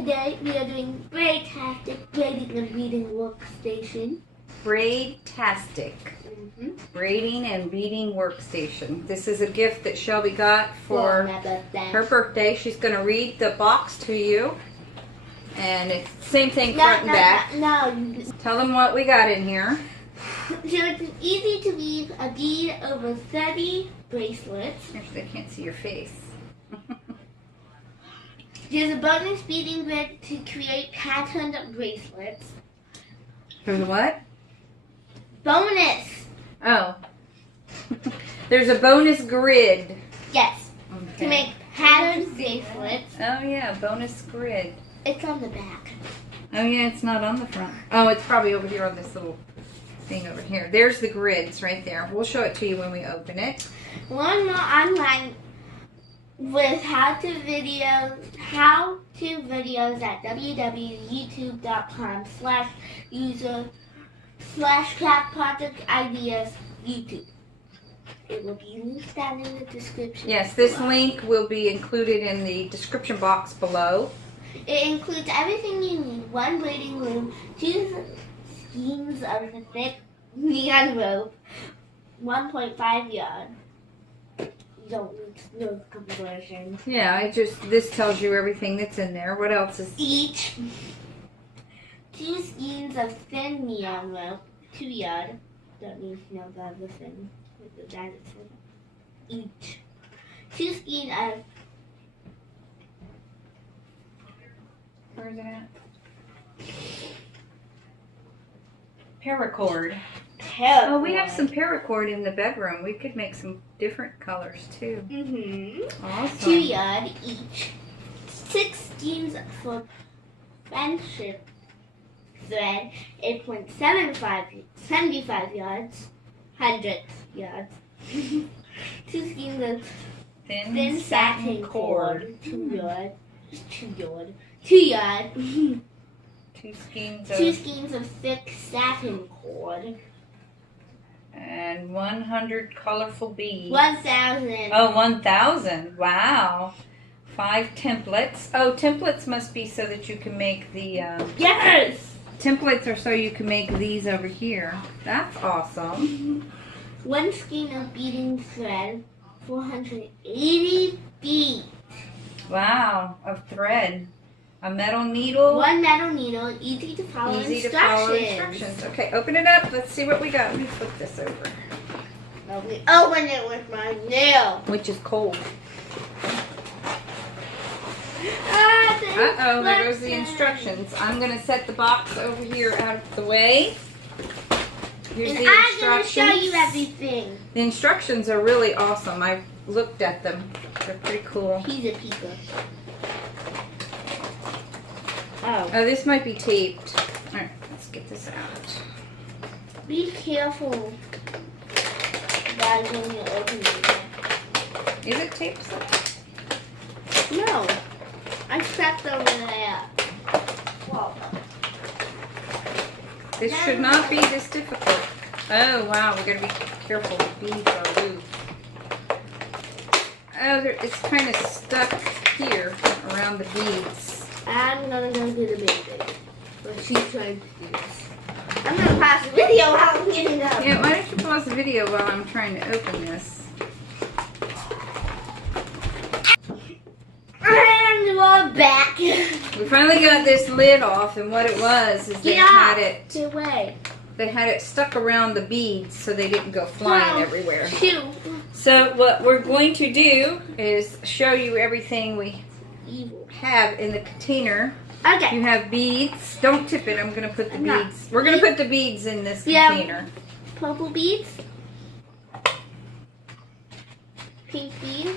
today we are doing Braid-tastic braiding and beading workstation. Braid-tastic. Braiding and beading workstation. This is a gift that Shelby got for her birthday. She's going to read the box to you. And it's the same thing front and back. No. Tell them what we got in here. So it's easy to weave a bead over 30 bracelets. Actually, I can't see your face. There's a bonus beading grid to create patterned bracelets. There's a what? Bonus! Oh. There's a bonus grid. Yes. Okay. To make patterned bracelets. Oh yeah, bonus grid. It's on the back. Oh yeah, it's not on the front. Oh, it's probably over here on this little thing over here. There's the grids right there. We'll show it to you when we open it. Learn more online with how-to videos at www.youtube.com/user/craft project ideas YouTube. It will be linked down in the description. Yes, this link will be included in the description box below. It includes everything you need: one braiding loom, 2 skeins of the thick neon rope, 1.5 yard. You don't need to know the conversion. Yeah, this tells you everything that's in there. What else is Each 2 skeins of thin neon rope, 2 yard. Don't need to know the other thing. Each 2 skeins of. Where is it at? Paracord. Oh, we have some paracord in the bedroom. We could make some different colors too. Awesome. 2 yard each. 6 skeins for friendship thread. 8.75 yards. 100 yards. 2 skeins of thin satin cord. 2 yard. 2 yard. 2 skeins of 2 skeins of thick satin cord. And 100 colorful beads. 1,000. Oh, 1,000. Wow. 5 templates. Oh, templates must be so that you can make the... Yes! Templates are so you can make these over here. That's awesome. 1 skein of beading thread. 480 beads. Wow. Of thread. A metal needle. 1 metal needle, easy to follow instructions. Okay, open it up. Let's see what we got. Let me flip this over. We open it with my nail. Which is cold. Uh-oh, there goes the instructions. I'm going to set the box over here out of the way. Here's And the I'm going to instructions. show you everything. The instructions are really awesome. I've looked at them. They're pretty cool. He's a peeker. Oh, this might be taped. All right, let's get this out. Be careful, guys, when you open it. Is it taped? No, I stepped over there. Whoa. This should not be this difficult. Oh, wow, we gotta be careful. The beads are loose. Oh, it's kind of stuck here around the beads. I'm gonna go do the baby. But she's trying to do this. I'm gonna pause the video while I'm getting up. Yeah, why don't you pause the video while I'm trying to open this? And we're back. We finally got this lid off, and what it was is they had it stuck around the beads so they didn't go flying everywhere. Shoot. So what we're going to do is show you everything we have in the container. Okay. You have beads. Don't tip it. I'm going to put the beads. We're going to put the beads in this container. Purple beads. Pink beads.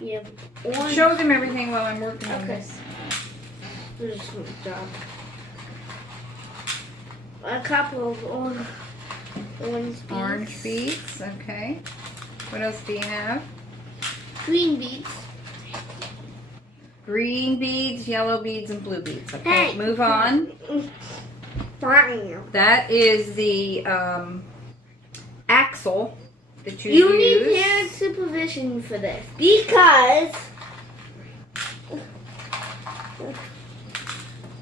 You have orange. Show them everything while I'm working on this. There's some stuff. A couple of orange beads. Orange beads, okay. What else do you have? Green beads. Green beads, yellow beads, and blue beads. Okay, Hey. move on. Fine. That is the axle that you You use. need parent supervision for this because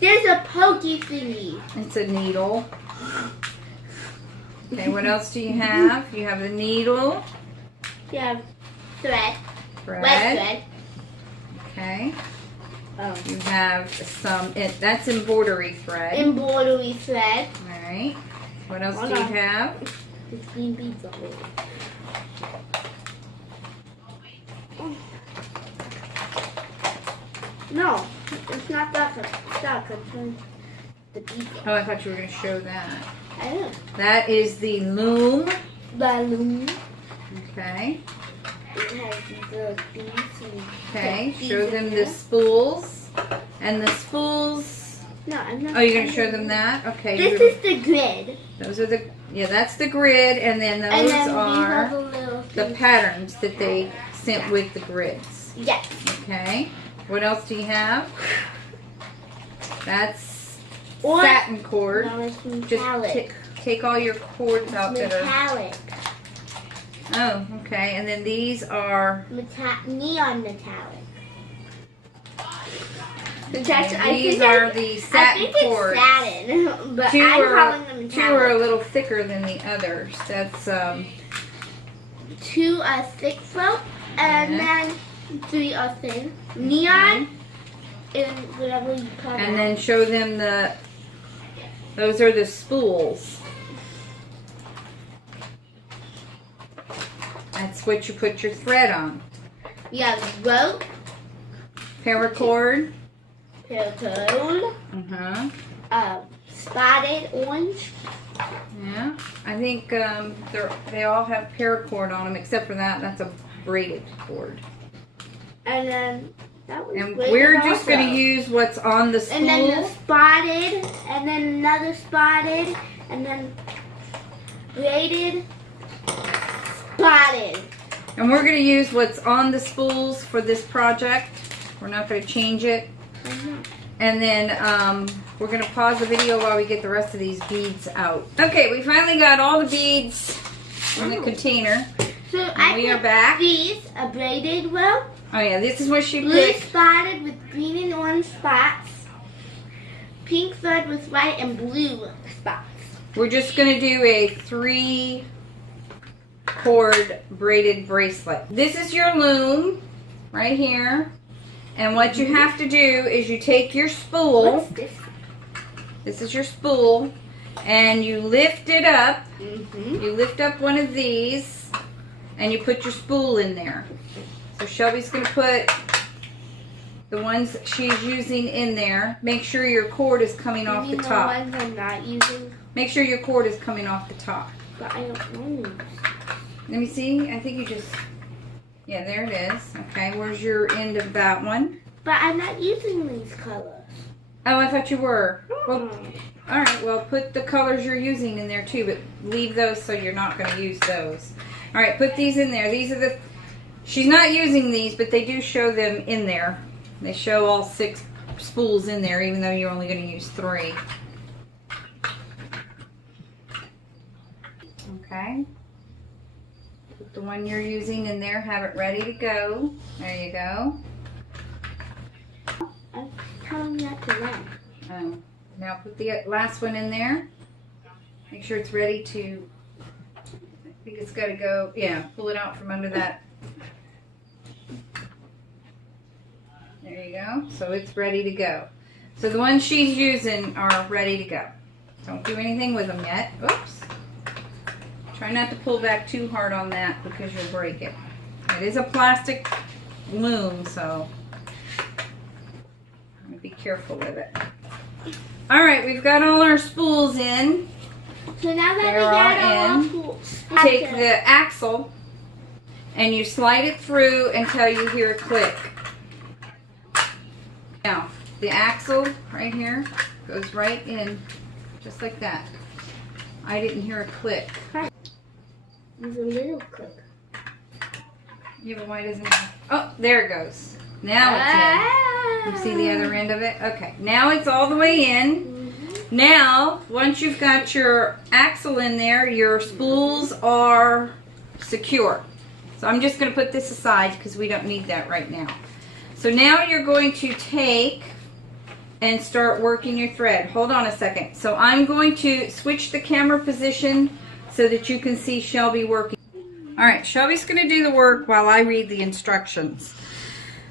there's a pokey thingy. It's a needle. Okay, what else do you have? You have the needle. You have thread. Thread. Wet thread. Okay. Oh. You have some, that's embroidery thread. Embroidery thread. Alright. What else Hold do you on. have? There's green beads on it. No, it's not that stuck. It's the beads. Oh, I thought you were going to show that. I know. That is the loom. The loom. Okay. It has these little beads. Okay. Show them the spools. And the spools. No, I'm not. Oh, you're going to show them that? Okay. This is the grid. Those are the, yeah, that's the grid. And then those And then are these are the little the things. patterns that they sent with the grids. Yes. Okay. What else do you have? That's Or- satin cord. No, it's Just metallic. take all your cords out that are. Metallic. Oh, okay. And then these are. Neon metallic. These are the satin cords. I think it's satin, but Two I'm are calling them two are metallic. a little thicker than the others. That's Two are thick rope, and then 3 are thin. Neon, and whatever you call and that. then show them the. Those are the spools. That's what you put your thread on. We have rope, Paracord. paracord, spotted orange. Yeah, I think they all have paracord on them except for that. That's a braided cord. And then that was And braided we're just also. going to use what's on the spool. And then the spotted, and then another spotted, and then braided, spotted. And we're going to use what's on the spools for this project. We're not going to change it. And then we're going to pause the video while we get the rest of these beads out. Okay, we finally got all the beads in the container. So And we are back. These a braided rope, Oh yeah, this is what she blue put. spotted with green and orange spots, pink thread with white and blue spots. We're just going to do a 3-cord braided bracelet. This is your loom right here. And what you have to do is you take your spool. What's this? This is your spool. And you lift it up. You lift up one of these. And you put your spool in there. So Shelby's going to put the ones that she's using in there. Make sure your cord is coming off the top. The ones I'm not using, Make sure your cord is coming off the top. but I don't know these. Let me see. I think you just... Yeah, there it is. Okay, where's your end of that one? But I'm not using these colors. Oh, I thought you were. Well, Mm. all right, well, put the colors you're using in there too, but leave those so you're not going to use those. All right, put these in there. These are the... She's not using these, but they do show them in there. They show all 6 spools in there, even though you're only going to use 3. Okay. Put the one you're using in there. Have it ready to go. There you go. I'm telling that to them. Oh. Now put the last one in there. Make sure it's ready to... I think it's got to go... Yeah, pull it out from under that. There you go. So it's ready to go. So the ones she's using are ready to go. Don't do anything with them yet. Oops. Try not to pull back too hard on that because you'll break it. It is a plastic loom, so I'm going to be careful with it. Alright, we've got all our spools in. So now that They're we got all all in. spools, Take the axle and you slide it through until you hear a click. Now, the axle right here goes right in just like that. I didn't hear a click. There's a little click. Yeah, but why doesn't it? Oh, there it goes. Now it's in. You see the other end of it? Okay, now it's all the way in. Now, once you've got your axle in there, your spools are secure. So I'm just going to put this aside because we don't need that right now. So now you're going to take and start working your thread. Hold on a second. So I'm going to switch the camera position so that you can see Shelby working. All right, Shelby's going to do the work while I read the instructions.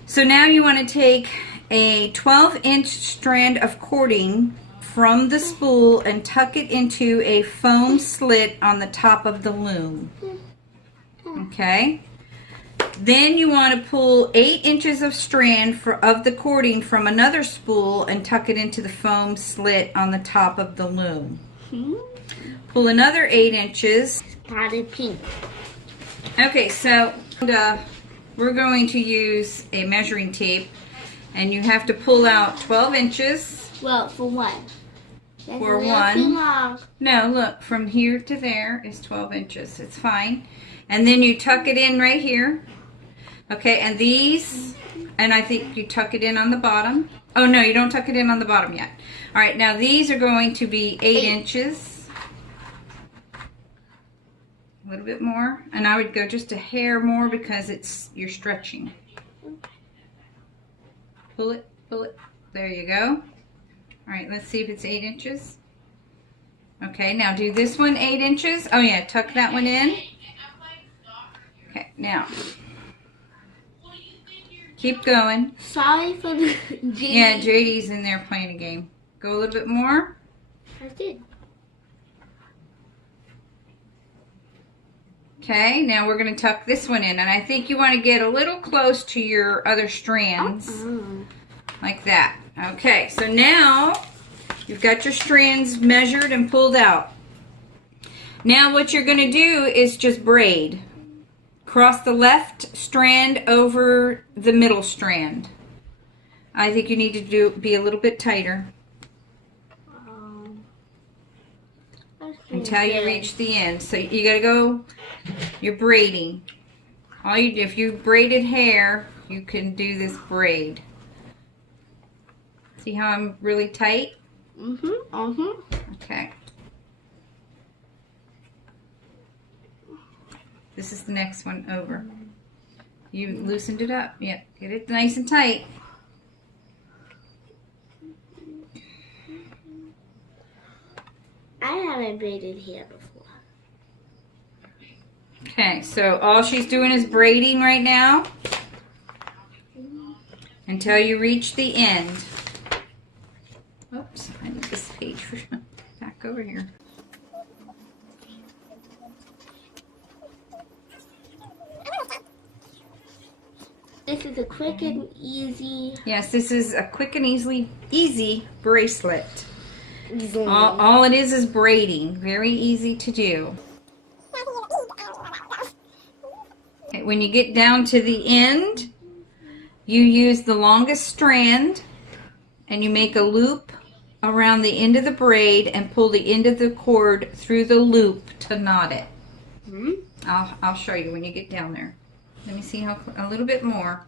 So now you want to take a 12-inch strand of cording from the spool and tuck it into a foam slit on the top of the loom. Okay? Then you want to pull 8 inches of strand of the cording from another spool and tuck it into the foam slit on the top of the loom. Pull another 8 inches. Spotted pink. Okay, so we're going to use a measuring tape, and you have to pull out 12 inches. Well, for one. That's For a little one. too long. No, look, from here to there is 12 inches. It's fine. And then you tuck it in right here. Okay, and these, and I think you tuck it in on the bottom. Oh, no, you don't tuck it in on the bottom yet. All right, now these are going to be 8 inches. A little bit more. And I would go just a hair more because you're stretching. Pull it, pull it. There you go. All right, let's see if it's 8 inches. Okay, now do this one 8 inches. Oh yeah, tuck that one in. Okay, now keep going. Sorry for the JD. Yeah, JD's in there playing a game. Go a little bit more. I did. Okay, now we're going to tuck this one in, and I think you want to get a little close to your other strands, like that. Okay, so now you've got your strands measured and pulled out. Now what you're going to do is just braid. Cross the left strand over the middle strand. I think you need to be a little bit tighter until you reach the end. So you got to go. You're braiding. If you braided hair, you can do this braid. See how I'm really tight? Okay. This is the next one over. You loosened it up. Yeah, get it nice and tight. I haven't braided hair before. Okay, so all she's doing is braiding right now until you reach the end. Oops, I need this page for back over here. This is a quick and easy. Yes, this is a quick and easy bracelet. All it is braiding. Very easy to do. Okay, when you get down to the end, you use the longest strand and you make a loop around the end of the braid and pull the end of the cord through the loop to knot it. I'll show you when you get down there. Let me see a little bit more.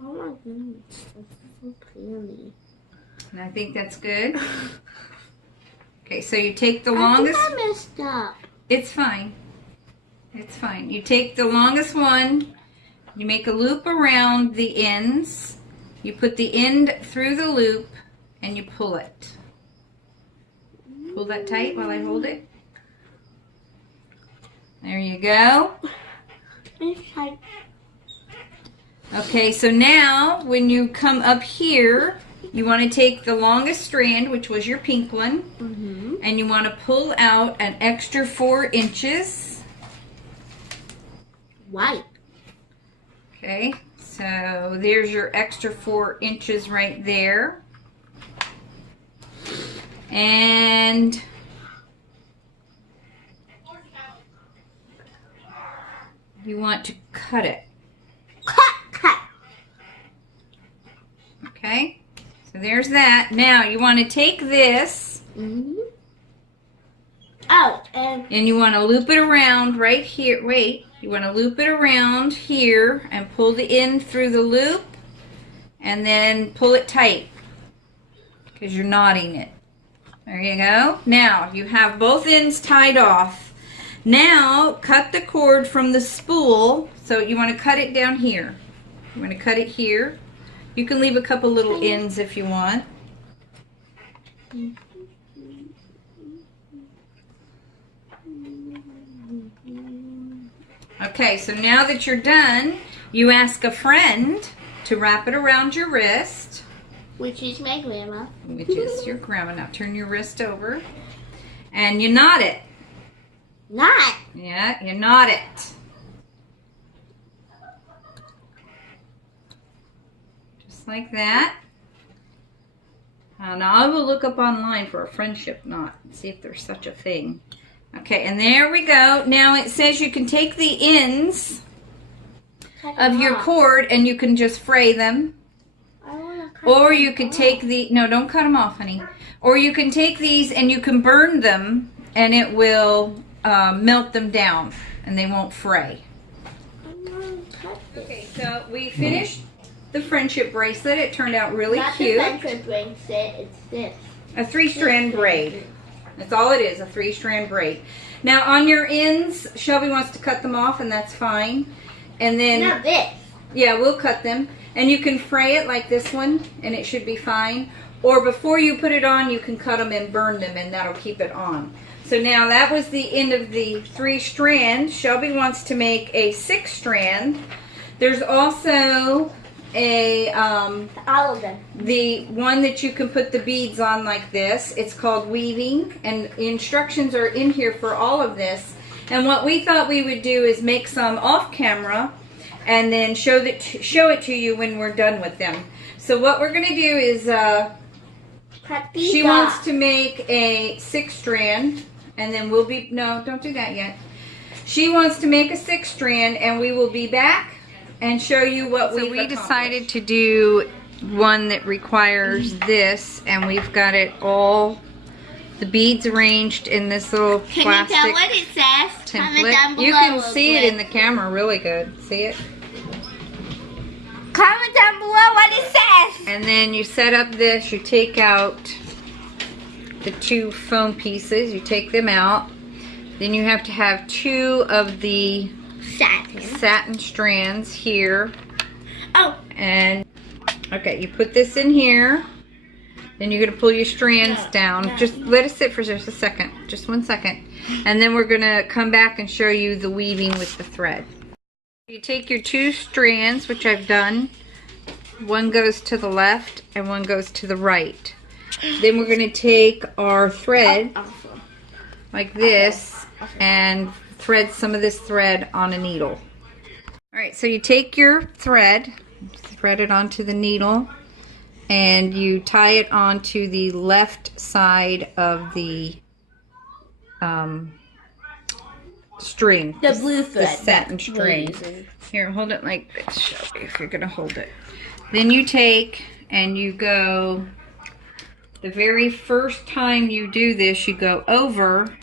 Oh my goodness, that's so pretty. And I think that's good. Okay, so you take the longest. I think I messed up. It's fine. It's fine. You take the longest one, you make a loop around the ends, you put the end through the loop, and you pull it. Pull that tight while I hold it. There you go. It's tight. Okay, so now when you come up here, you want to take the longest strand, which was your pink one, and you want to pull out an extra 4 inches. White. Okay, so there's your extra 4 inches right there. And you want to cut it. Cut. Okay, so there's that. Now you want to take this Oh, and you want to loop it around right here. Wait, you want to loop it around here and pull the end through the loop and then pull it tight because you're knotting it. There you go. Now you have both ends tied off. Now cut the cord from the spool. So you want to cut it down here. You want to cut it here. You can leave a couple little ends if you want. Okay, so now that you're done, you ask a friend to wrap it around your wrist. Which is my grandma. Which is your grandma. Now turn your wrist over. And you knot it. Knot? Yeah, you knot it. Just like that. Now I will look up online for a friendship knot and see if there's such a thing. Okay, and there we go. Now it says you can take the ends of your cord and you can just fray them. Or you could take the, no, don't cut them off, honey. Or you can take these and you can burn them and it will melt them down and they won't fray. Okay, so we finished the friendship bracelet. It turned out really cute. Not the friendship bracelet, it's this. A 3-strand braid. That's all it is, a 3-strand braid. Now on your ends, Shelby wants to cut them off and that's fine. And then, not this. Yeah, we'll cut them. And you can fray it like this one and it should be fine. Or before you put it on, you can cut them and burn them and that'll keep it on. So now that was the end of the 3-strand. Shelby wants to make a 6-strand. There's also a all of them. The one that you can put the beads on like this. It's called weaving, and the instructions are in here for all of this. And what we thought we would do is make some off camera and then show it to you when we're done with them. So what we're gonna do is cut these she off. wants to make a 6-strand, and then we'll be, no, don't do that yet. She wants to make a 6-strand and we will be back and show you what we've accomplished. So we decided to do one that requires this, and we've got it all, the beads arranged in this little plastic template. Can you tell what it says? Comment down below. You can see it in the camera really good. See it? Comment down below what it says. And then you set up this, you take out the 2 foam pieces, you take them out. Then you have to have 2 of the satin strands here. Oh. And okay, you put this in here. Then you're gonna pull your strands down. Just let it sit for just a second, just 1 second. And then we're gonna come back and show you the weaving with the thread. You take your 2 strands, which I've done. One goes to the left and one goes to the right. Then we're gonna take our thread like this and thread some of this thread on a needle. Alright, so you take your thread, thread it onto the needle, and you tie it onto the left side of the string. The blue thread. The satin string. Here, hold it like this, Shelby, if you're going to hold it. Then you take and you go, the very first time you do this, you go over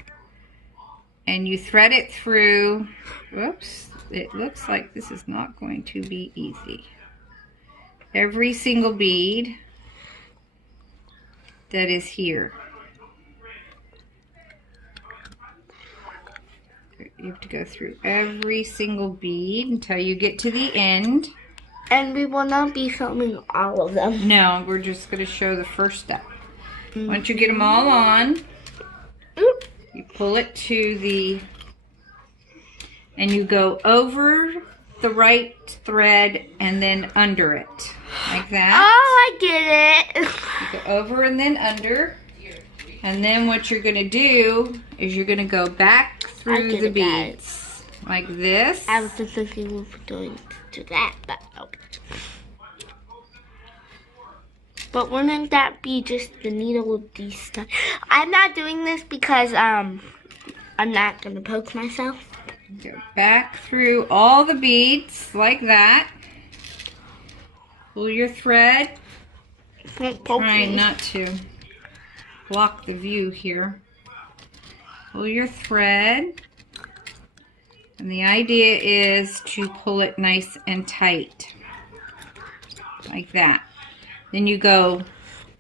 and you thread it through. Whoops, it looks like this is not going to be easy. Every single bead that is here. You have to go through every single bead until you get to the end. And we will not be filming all of them. No, we're just going to show the first step. Once you get them all on, you pull it to the, and you go over the right thread and then under it, like that. Oh, I get it. You go over and then under, and then what you're going to do is you're going to go back through the beads, like this. I was just thinking we were going to do that, but no. But wouldn't that be just the needle with these stuff? I'm not doing this because I'm not gonna poke myself. Go back through all the beads like that. Pull your thread. Trying not to block the view here. Pull your thread. And the idea is to pull it nice and tight. Like that. Then you go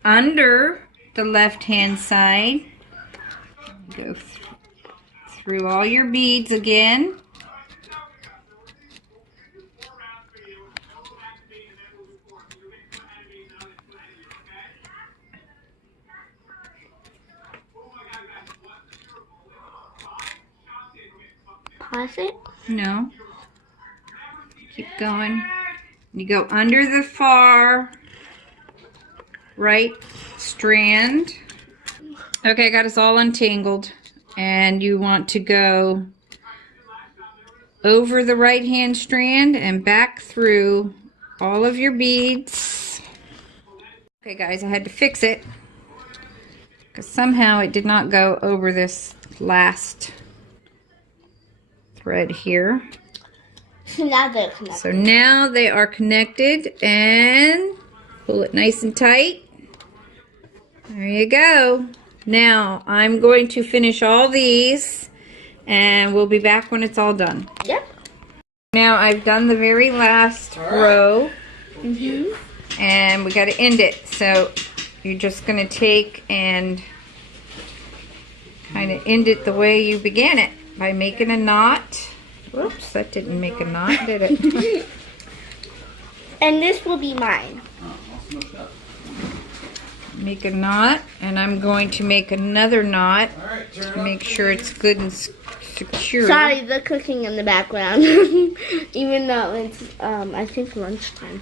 under the left-hand side. Go through all your beads again. Pause it? No. Keep going. You go under the far right strand. Okay, I got us all untangled. And you want to go over the right hand strand and back through all of your beads. Okay guys, I had to fix it because somehow it did not go over this last thread here. So now they're connected. So now they are connected, and pull it nice and tight. There you go. Now I'm going to finish all these and we'll be back when it's all done. Yep. Now I've done the very last row, and we got to end it. So you're just going to take and kind of end it the way you began it by making a knot. Whoops, that didn't make a knot, did it? And this will be mine. Make a knot, and I'm going to make another knot to make sure it's good and secure. Sorry, the cooking in the background. Even though it's, I think lunchtime.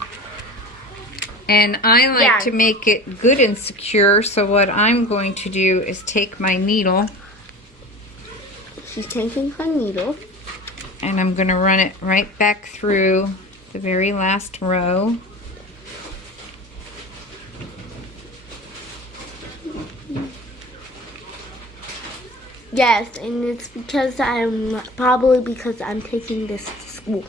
And I like to make it good and secure, so what I'm going to do is take my needle. She's taking her needle. And I'm going to run it right back through the very last row. Yes, and it's because probably because I'm taking this to school.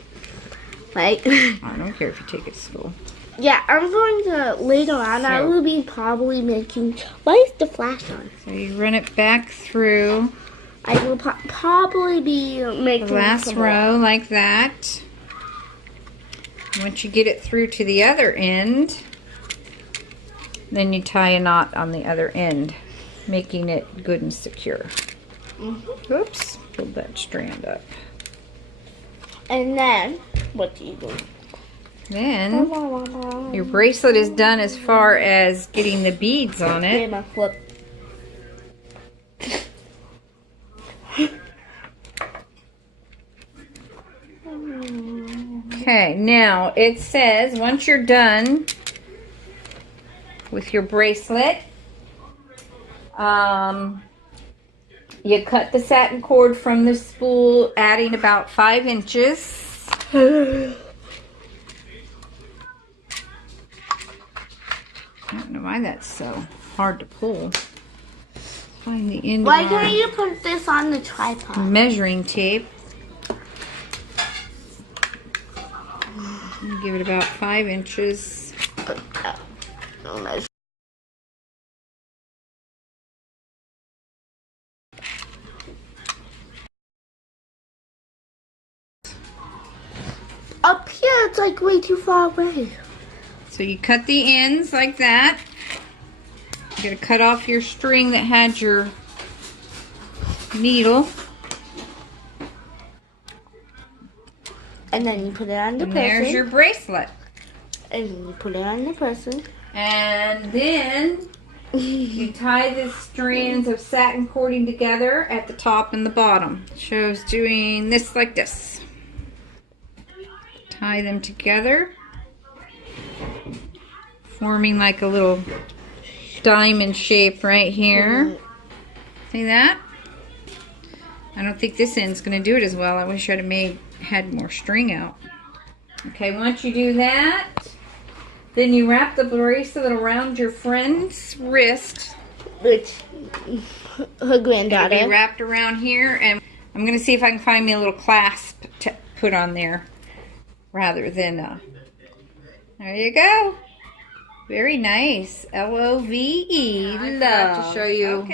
Right? I don't care if you take it to school. Yeah, I'm going to, later on, I will be probably making, why is the flash on? So you run it back through. I will probably be making the last row like that. Once you get it through to the other end, then you tie a knot on the other end, making it good and secure. Oops, pull that strand up. And then, what do you do? Then, your bracelet is done as far as getting the beads on it. My flip. Okay, now it says once you're done with your bracelet, you cut the satin cord from the spool, adding about 5 inches. I don't know why that's so hard to pull. Find the end. Why can't you put this on the tripod? Measuring tape. Give it about 5 inches. Up here, it's like way too far away. So you cut the ends like that. You're going to cut off your string that had your needle. And then you put it on the person. There's your bracelet. And you put it on the person. And then you tie the strands of satin cording together at the top and the bottom. It shows doing this like this. Tie them together, forming like a little diamond shape right here. See that? I don't think this end's going to do it as well. I wish I'd have had more string out. Okay, once you do that, then you wrap the bracelet around your friend's wrist. Which, her granddaughter. It'll be wrapped around here, and I'm going to see if I can find me a little clasp to put on there rather than, there you go. Very nice. L-O-V-E, love. I forgot to show you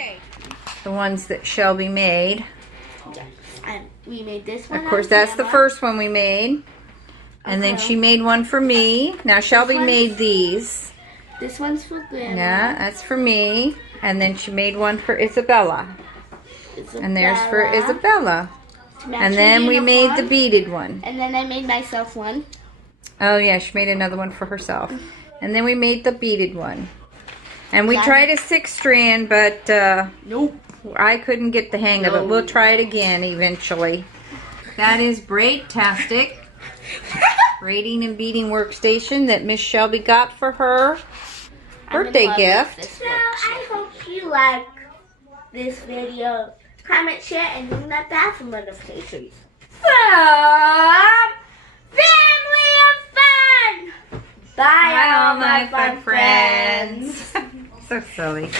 the ones that Shelby made. And we made this one. Of course, that's the first one we made. And then she made one for me. Now, Shelby made these. This one's for Grandma. Yeah, that's for me. And then she made one for Isabella. And there's for Isabella. And then we made the beaded one. And then I made myself one. Oh yeah, she made another one for herself. And then we made the beaded one. And we tried a 6-strand, but nope. I couldn't get the hang of it. We'll try it again eventually. That is Braid-tastic. Braiding and beading workstation that Miss Shelby got for her birthday gift. So I hope you like this video. Comment, share, and ring that bell for notifications. From Family of Fun! Bye all my fun friends. So silly.